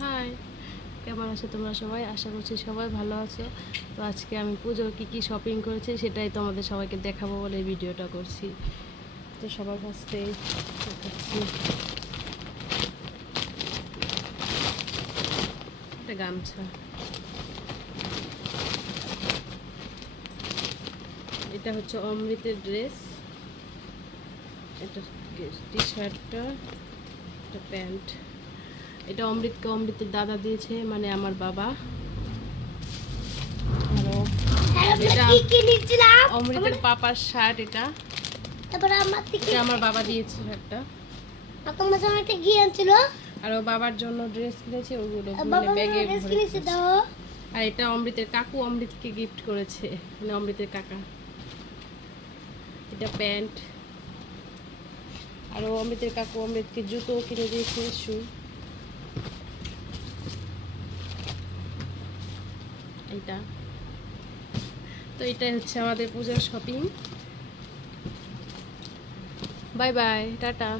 High, কেমন আছো তোমরা সবাই? আশা করছি সবাই ভালো আছো। তো আজকে আমি পুজোর কী শপিং করেছি সেটাই তোমাদের সবাইকে দেখাবো বলে ভিডিওটা করছি। তো সবার ফার্স্টে দেখাচ্ছি একটা গামছা। এটা হচ্ছে অমৃতের ড্রেস, এটা টি শার্টটা, এটা প্যান্ট। এটা অমৃতের দাদা দিয়েছে, মানে আমার বাবা। অমৃতের পাপার শার্ট, এটা আমার বাবা দিয়েছে শার্টটা। আর ও বাবার জন্য ড্রেস কিনেছে, ওগুলো ব্যাগে ভরে। আর এটা অমৃতের কাকু অমৃতকে গিফট করেছে, মানে অমৃতের কাকা। এটা প্যান্ট। আর অমৃতের কাকু অমৃতকে জুতো কিনে দিয়েছে, শু। এইটা তো এটাই হচ্ছে আমাদের পূজার শপিং। Bye bye, tata.